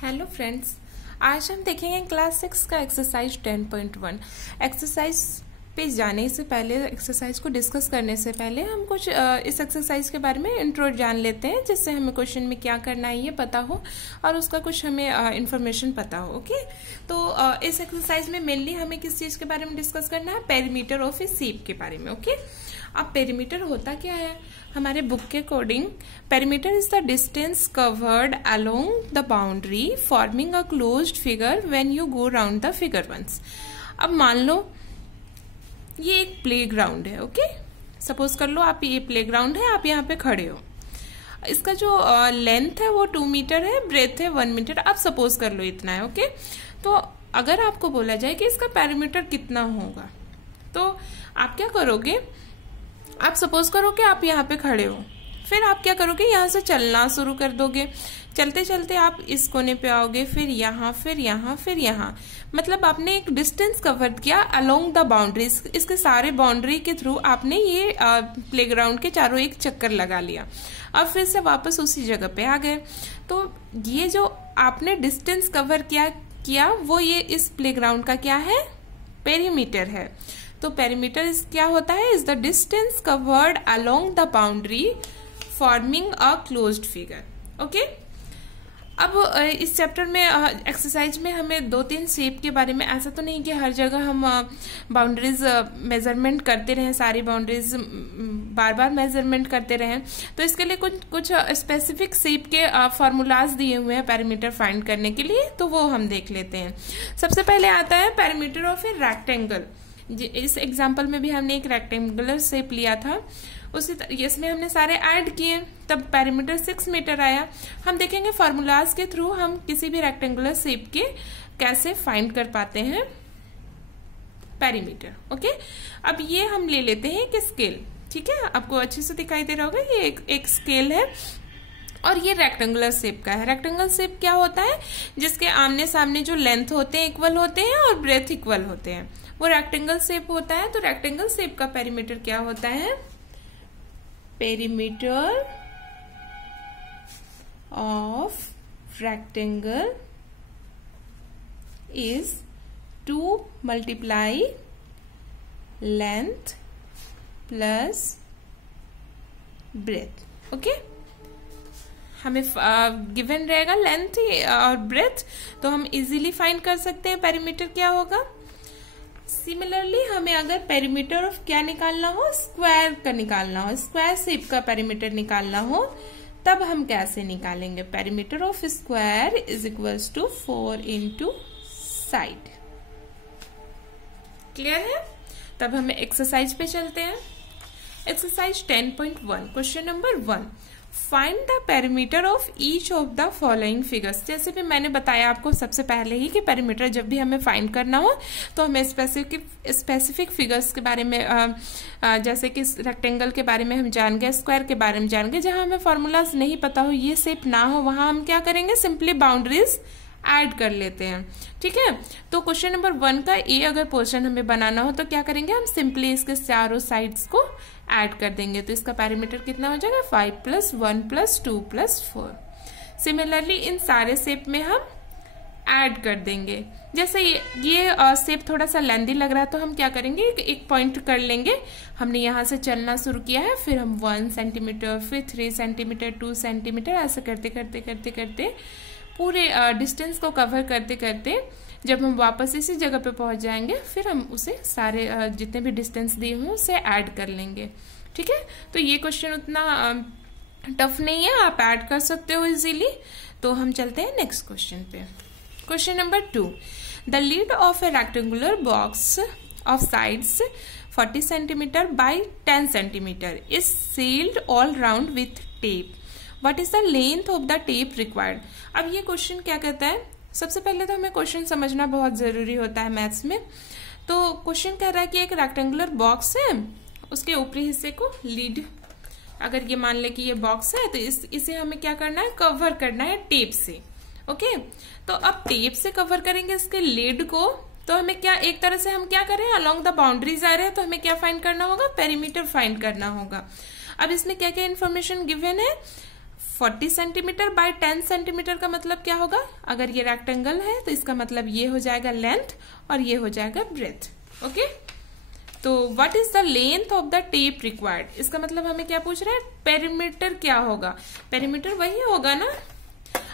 Hello friends, आज हम देखेंगे क्लास 6 का एक्सरसाइज 10.1। एक्सरसाइज पे जाने से पहले, एक्सरसाइज को डिस्कस करने से पहले हम कुछ इस एक्सरसाइज के बारे में इंट्रो जान लेते हैं, जिससे हमें क्वेश्चन में क्या करना है ये पता हो और उसका कुछ हमें इंफॉर्मेशन पता हो। ओके, तो इस एक्सरसाइज में मेनली हमें किस चीज के बारे में डिस्कस करना है? पेरीमीटर ऑफ ए शेप के बारे में। ओके, अब पेरीमीटर होता क्या है? हमारे बुक के according perimeter is the distance covered along the boundary forming a closed figure when you go round the figure once. अब मान लो ये एक प्लेग्राउंड है। ओके, सपोज कर लो आप ये प्लेग्राउंड है, आप यहाँ पे खड़े हो। इसका जो लेंथ है वो 2 मीटर है, ब्रेथ है 1 मीटर। आप सपोज कर लो इतना है। ओके, तो अगर आपको बोला जाए कि इसका पेरीमीटर कितना होगा, तो आप क्या करोगे? आप सपोज करो कि आप यहाँ पे खड़े हो, फिर आप क्या करोगे? यहाँ से चलना शुरू कर दोगे। चलते चलते आप इस कोने पे आओगे, फिर यहाँ, फिर यहाँ, फिर यहाँ। मतलब आपने एक डिस्टेंस कवर किया अलोंग द बाउंड्रीज। इसके सारे बाउंड्री के थ्रू आपने ये प्लेग्राउंड के चारों एक चक्कर लगा लिया। अब फिर से वापस उसी जगह पे आ गए। तो ये जो आपने डिस्टेंस कवर किया वो ये इस प्लेग्राउंड का क्या है? पेरीमीटर है। तो पेरीमीटर क्या होता है? Is the distance covered along the boundary forming a closed figure. Okay, अब इस चैप्टर में एक्सरसाइज में हमें 2-3 शेप के बारे में, ऐसा तो नहीं कि हर जगह हम बाउंड्रीज मेजरमेंट करते रहें, सारी बाउंड्रीज बार बार मेजरमेंट करते रहें। तो इसके लिए कुछ स्पेसिफिक शेप के फार्मूलाज दिए हुए हैं पेरीमीटर फाइंड करने के लिए, तो वो हम देख लेते हैं। सबसे पहले आता है पेरीमीटर ऑफ ए रेक्टेंगल। इस एग्जाम्पल में भी हमने एक रेक्टेंगुलर शेप लिया था, उसी इसमें हमने सारे ऐड किए, तब पेरीमीटर 6 मीटर आया। हम देखेंगे फार्मूलाज के थ्रू हम किसी भी रेक्टेंगुलर शेप के कैसे फाइंड कर पाते हैं पेरीमीटर। ओके, अब ये हम ले लेते हैं एक स्केल। ठीक है, आपको अच्छे से दिखाई दे रहा होगा, ये एक स्केल है और ये रेक्टेंगुलर शेप का है। रेक्टेंगुलर शेप क्या होता है? जिसके आमने सामने जो लेंथ होते हैं इक्वल होते हैं और ब्रेथ इक्वल होते हैं, वो रेक्टेंगल शेप होता है। तो रेक्टेंगल शेप का पेरीमीटर क्या होता है? Perimeter of rectangle is 2 multiply length plus breath. Okay, हमें गिवन रहेगा लेंथ और ब्रेथ, तो हम इजीली फाइंड कर सकते हैं पेरीमीटर क्या होगा। सिमिलरली हमें अगर पेरीमीटर ऑफ क्या निकालना हो, स्क्वायर का निकालना हो, स्क्वायर शेप का पेरीमीटर निकालना हो, तब हम कैसे निकालेंगे? Perimeter of square is equals to 4 into side. Clear है? तब हमें एक्सरसाइज पे चलते हैं। Exercise 10.1 question number 1, find the perimeter of each of the following figures. जैसे भी मैंने बताया आपको सबसे पहले ही कि पेरीमीटर जब भी हमें फाइंड करना हो तो हमें स्पेसिफिक फिगर्स के बारे में, जैसे कि रेक्टेंगल के बारे में हम जान गए, स्क्वायर के बारे में जान गए। जहां हमें फॉर्मूलाज नहीं पता हो, ये शेप ना हो, वहां हम क्या करेंगे? सिंपली बाउंड्रीज ऐड कर लेते हैं। ठीक है, तो क्वेश्चन नंबर 1 का ए अगर पोर्शन हमें बनाना हो तो क्या करेंगे? हम सिंपली इसके चारों साइड्स को ऐड कर देंगे। तो इसका पेरीमीटर कितना हो जाएगा? 5 + 1 + 2 + 4। सिमिलरली इन सारे शेप में हम ऐड कर देंगे। जैसे ये शेप थोड़ा सा लेंदी लग रहा है, तो हम क्या करेंगे? एक पॉइंट कर लेंगे। हमने यहाँ से चलना शुरू किया है, फिर हम 1 सेंटीमीटर, फिर 3 सेंटीमीटर, 2 सेंटीमीटर, ऐसा करते करते करते करते पूरे डिस्टेंस को कवर करते करते जब हम वापस इसी जगह पे पहुंच जाएंगे, फिर हम उसे सारे जितने भी डिस्टेंस दिए हुए उसे ऐड कर लेंगे। ठीक है, तो ये क्वेश्चन उतना टफ नहीं है, आप ऐड कर सकते हो इजीली। तो हम चलते हैं नेक्स्ट क्वेश्चन पे। Question number 2, the lid of a rectangular box of sides 40 centimetre by 10 centimetre is sealed all round with tape. What is the length of the tape required. अब ये क्वेश्चन क्या कहता है? सबसे पहले तो हमें क्वेश्चन समझना बहुत जरूरी होता है मैथ्स में। तो क्वेश्चन कह रहा है कि एक रेक्टेंगुलर बॉक्स है, उसके ऊपरी हिस्से को लीड, अगर ये मान ले कि ये बॉक्स है, तो इसे हमें क्या करना है? कवर करना है टेप से। ओके, तो अब टेप से कवर करेंगे इसके लीड को, तो हमें क्या, एक तरह से हम क्या करें? अलोंग द बाउंड्रीज आ रहे हैं, तो हमें क्या फाइंड करना होगा? पेरीमीटर फाइंड करना होगा। अब इसमें क्या क्या इन्फॉर्मेशन गिवन है? 40 सेंटीमीटर बाय 10 सेंटीमीटर का मतलब क्या होगा? अगर ये रेक्टेंगल है तो इसका मतलब ये हो जाएगा लेंथ और ये हो जाएगा ब्रेथ। ओके, तो what is the length of the tape required? इसका मतलब हमें क्या पूछ रहे हैं? पेरीमीटर क्या होगा? पेरीमीटर वही होगा ना।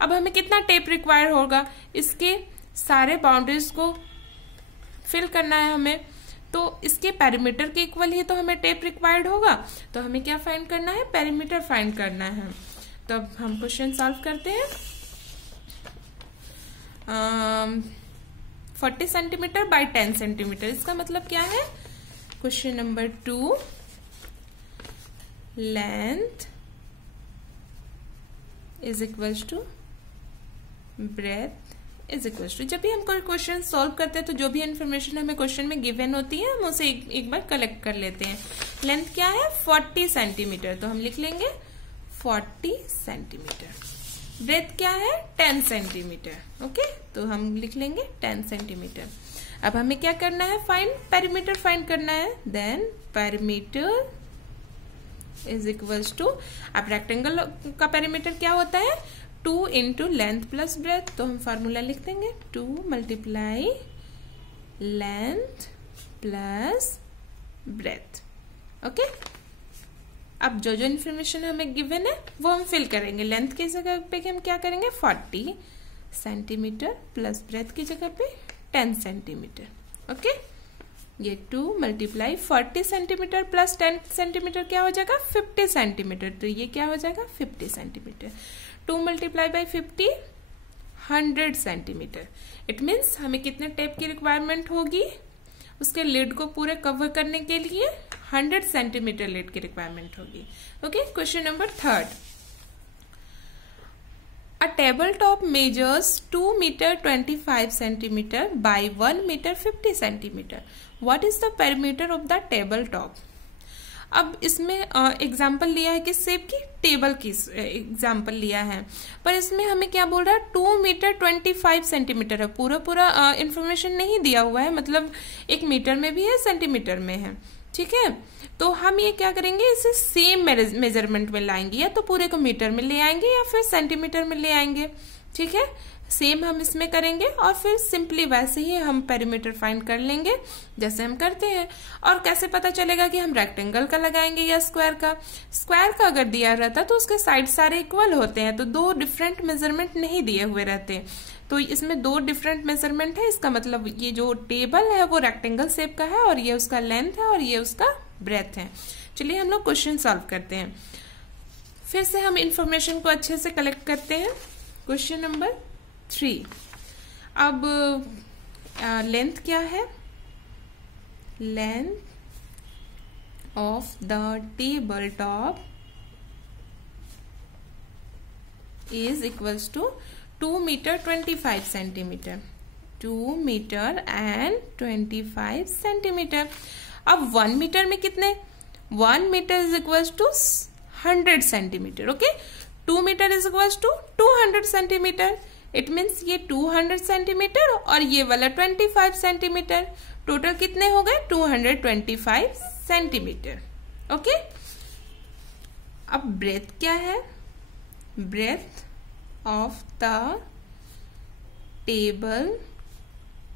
अब हमें कितना टेप रिक्वायर होगा? इसके सारे बाउंड्रीज को फिल करना है हमें, तो इसके पेरीमीटर के इक्वल ही तो हमें टेप रिक्वायर्ड होगा। तो हमें क्या फाइंड करना है? पेरीमीटर फाइंड करना है। तो अब हम क्वेश्चन सॉल्व करते हैं। 40 सेंटीमीटर बाय 10 सेंटीमीटर, इसका मतलब क्या है? Question number 2, length is equals to breadth is equals to. जब भी हम कोई क्वेश्चन सॉल्व करते हैं तो जो भी इंफॉर्मेशन हमें क्वेश्चन में गिवन होती है हम उसे एक बार कलेक्ट कर लेते हैं। लेंथ क्या है? 40 सेंटीमीटर, तो हम लिख लेंगे 40 सेंटीमीटर। ब्रेथ क्या है? 10 सेंटीमीटर। ओके, तो हम लिख लेंगे 10 सेंटीमीटर। अब हमें क्या करना है? फाइंड पेरीमीटर फाइंड करना है। Then perimeter is equals to, अब रेक्टेंगल का पेरीमीटर क्या होता है? 2 इंटू लेंथ प्लस ब्रेथ। तो हम फार्मूला लिख देंगे 2 multiply length plus breath. Okay, अब जो जो इन्फॉर्मेशन हमें गिवन है वो हम फिल करेंगे। लेंथ की जगह पे हम क्या करेंगे? 40 सेंटीमीटर प्लस ब्रेथ की जगह पे 10 सेंटीमीटर। ओके, ये 2 मल्टीप्लाई 40 सेंटीमीटर प्लस 10 सेंटीमीटर क्या हो जाएगा? 50 सेंटीमीटर। तो ये क्या हो जाएगा? 50 centimetre. 2 multiply by 50 100 centimetre. It means हमें कितने टेप की रिक्वायरमेंट होगी? उसके लिड को पूरे कवर करने के लिए 100 सेंटीमीटर लिड की रिक्वायरमेंट होगी। Okay, question number 3rd, a tabletop measures 2 meter 25 centimeter by 1 meter 50 centimeter. What is the perimeter of the tabletop? अब इसमें एग्जाम्पल लिया है किस शेप की? टेबल की एग्जाम्पल लिया है, पर इसमें हमें क्या बोल रहा है? 2 मीटर 25 सेंटीमीटर है। पूरा इंफॉर्मेशन नहीं दिया हुआ है, मतलब 1 मीटर में भी है, सेंटीमीटर में है। ठीक है, तो हम ये क्या करेंगे? इसे सेम मेजरमेंट में लाएंगे, या तो पूरे को मीटर में ले आएंगे या फिर सेंटीमीटर में ले आएंगे। ठीक है, सेम हम इसमें करेंगे और फिर सिंपली वैसे ही हम पेरीमीटर फाइंड कर लेंगे जैसे हम करते हैं। और कैसे पता चलेगा कि हम रेक्टेंगल का लगाएंगे या स्क्वायर का? स्क्वायर का अगर दिया रहता तो उसके साइड सारे इक्वल होते हैं, तो 2 डिफरेंट मेजरमेंट नहीं दिए हुए रहते। तो इसमें 2 डिफरेंट मेजरमेंट है, इसका मतलब ये जो टेबल है वो रेक्टेंगल शेप का है और ये उसका लेंथ है और ये उसका ब्रेथ है। चलिए हम लोग क्वेश्चन सॉल्व करते हैं। फिर से हम इंफॉर्मेशन को अच्छे से कलेक्ट करते हैं। क्वेश्चन नंबर 3, अब लेंथ क्या है? Length of the table top is equals to 2 metre 25 centimetre. 2 metre and 25 centimetre. अब 1 मीटर में कितने? 1 metre is equals to 100 centimetre. Okay, 2 metre is equals to 200 centimetre. It means ये 200 centimetre और ये वाला 25 सेंटीमीटर, टोटल कितने हो गए? 225 सेंटीमीटर। ओके, अब ब्रेथ क्या है? Breadth of the table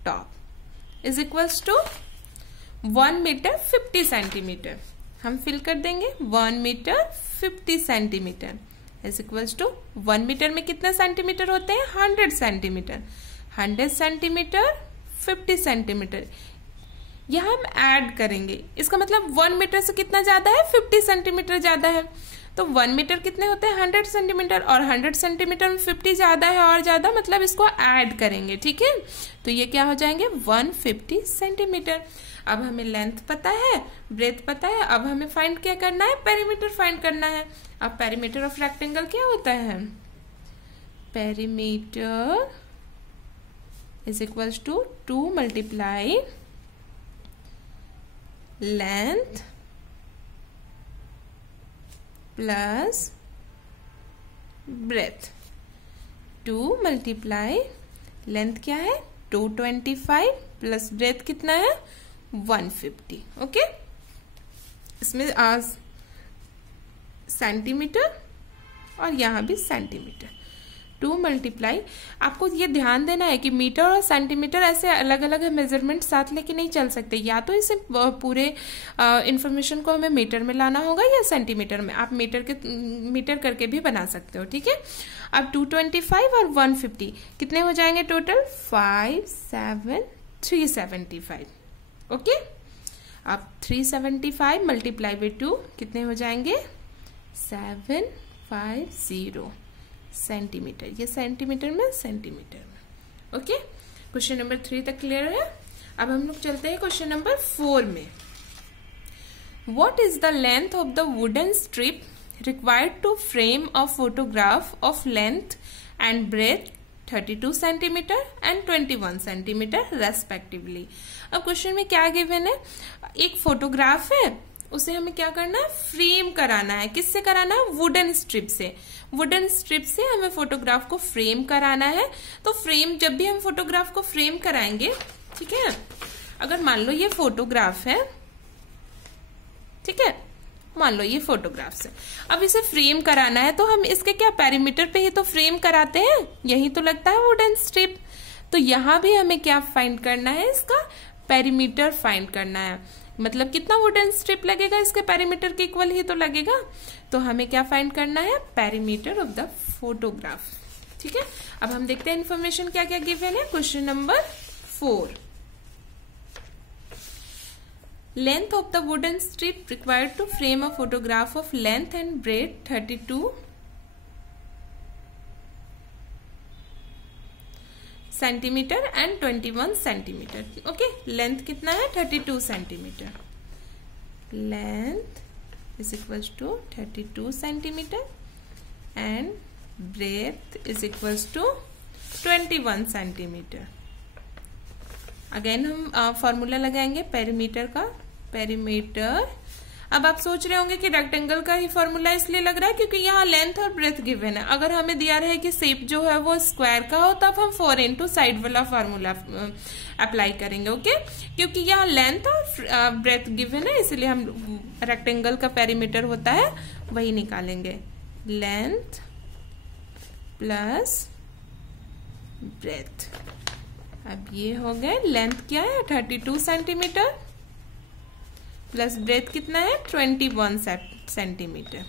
top is equals to 1 metre 50 centimetre. हम फिल कर देंगे 1 metre 50 centimetre is equals to 1 metre में कितने सेंटीमीटर होते हैं? 100 सेंटीमीटर। 100 सेंटीमीटर 50 सेंटीमीटर, यह हम ऐड करेंगे। इसका मतलब 1 मीटर से कितना ज्यादा है? 50 सेंटीमीटर ज्यादा है। तो 1 मीटर कितने होते हैं? 100 सेंटीमीटर, और 100 सेंटीमीटर में 50 ज्यादा है और ज्यादा, मतलब इसको ऐड करेंगे। ठीक है, तो ये क्या हो जाएंगे? 150 सेंटीमीटर। अब हमें लेंथ पता है, ब्रेथ पता है, अब हमें फाइंड क्या करना है? पेरीमीटर फाइंड करना है। अब पेरीमीटर ऑफ रेक्टेंगल क्या होता है? Perimeter is equals to 2 multiply length plus breadth. 2 multiply length क्या है? 225 प्लस ब्रेथ कितना है? 150। ओके, इसमें सेंटीमीटर और यहाँ भी सेंटीमीटर। 2 मल्टीप्लाई, आपको ये ध्यान देना है कि मीटर और सेंटीमीटर ऐसे अलग अलग मेजरमेंट साथ लेके नहीं चल सकते, या तो इसे पूरे इंफॉर्मेशन को हमें मीटर में लाना होगा या सेंटीमीटर में। आप मीटर करके भी बना सकते हो, ठीक है। अब 225 और 150 कितने हो जाएंगे टोटल? 5, 7, 375। ओके, अब 375 मल्टीप्लाई बाई 2 कितने हो जाएंगे? 750 सेंटीमीटर। ये सेंटीमीटर में, सेंटीमीटर में। ओके, क्वेश्चन नंबर 3 तक क्लियर है। अब हम लोग चलते हैं क्वेश्चन नंबर 4 में। What is the length of the wooden strip required to frame a photograph of length and breadth 32 centimetre and 21 centimetre respectively. अब क्वेश्चन में क्या गिवन है? एक फोटोग्राफ है, उसे हमें क्या करना है? फ्रेम कराना है। किससे कराना है? वुडन स्ट्रिप से। वुडन स्ट्रिप से हमें फोटोग्राफ को फ्रेम कराना है। तो फ्रेम, जब भी हम फोटोग्राफ को फ्रेम कराएंगे, ठीक है, अगर मान लो ये फोटोग्राफ है, ठीक है, मान लो ये फोटोग्राफ्स है, अब इसे फ्रेम कराना है तो हम इसके क्या पेरीमीटर पे ही तो फ्रेम कराते हैं, यही तो लगता है वुडन स्ट्रिप। तो यहां भी हमें क्या फाइंड करना है? इसका पेरीमीटर फाइंड करना है। मतलब कितना वुडन स्ट्रिप लगेगा, इसके पेरीमीटर के इक्वल ही तो लगेगा। तो हमें क्या फाइंड करना है? Perimeter of the photograph. ठीक है, अब हम देखते हैं इन्फॉर्मेशन क्या क्या गिवन है। Question number 4, length of the wooden strip required to frame a photograph of length and breadth 32 centimetre and 21 centimetre. Okay, length कितना है? 32 centimetre. Length is equals to 32 centimetre and breadth is equals to 21 centimetre. Again हम formula लगाएंगे perimeter का। Perimeter, अब आप सोच रहे होंगे कि रेक्टेंगल का ही फॉर्मूला इसलिए लग रहा है क्योंकि यहाँ लेंथ और ब्रेथ गिवन है। अगर हमें दिया रहे कि शेप जो है वो स्क्वायर का हो तब हम 4 इंटू साइड वाला फॉर्मूला अप्लाई करेंगे। ओके, क्योंकि यहाँ लेंथ और ब्रेथ गिवन है इसलिए हम रेक्टेंगल का पेरीमीटर होता है वही निकालेंगे। Length plus breath. अब ये हो गए, लेंथ क्या है? 32 सेंटीमीटर प्लस ब्रेथ कितना है? 21 सेंटीमीटर।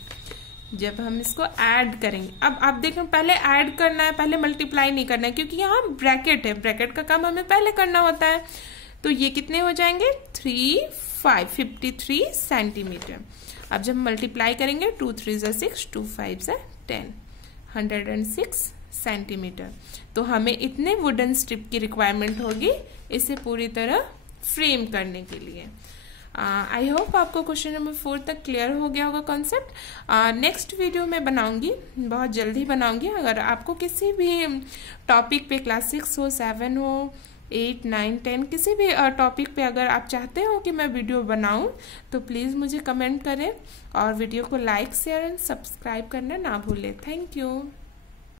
जब हम इसको ऐड करेंगे, अब आप देखें पहले ऐड करना है, पहले मल्टीप्लाई नहीं करना है क्योंकि यहाँ ब्रैकेट है, ब्रैकेट का काम हमें पहले करना होता है। तो ये कितने हो जाएंगे? 53 सेंटीमीटर। अब जब मल्टीप्लाई करेंगे 2 3 × 6, 2 5 × 10, 106 सेंटीमीटर। तो हमें इतने वुडन स्ट्रिप की रिक्वायरमेंट होगी इसे पूरी तरह फ्रेम करने के लिए। आई होप आपको क्वेश्चन नंबर 4 तक क्लियर हो गया होगा कॉन्सेप्ट। नेक्स्ट वीडियो में बनाऊंगी, बहुत जल्दी बनाऊंगी। अगर आपको किसी भी टॉपिक पे, क्लास 6 हो, 7 हो, 8, 9, 10 किसी भी टॉपिक पे अगर आप चाहते हो कि मैं वीडियो बनाऊं तो प्लीज़ मुझे कमेंट करें और वीडियो को लाइक, शेयर एंड सब्सक्राइब करना ना भूलें। Thank you.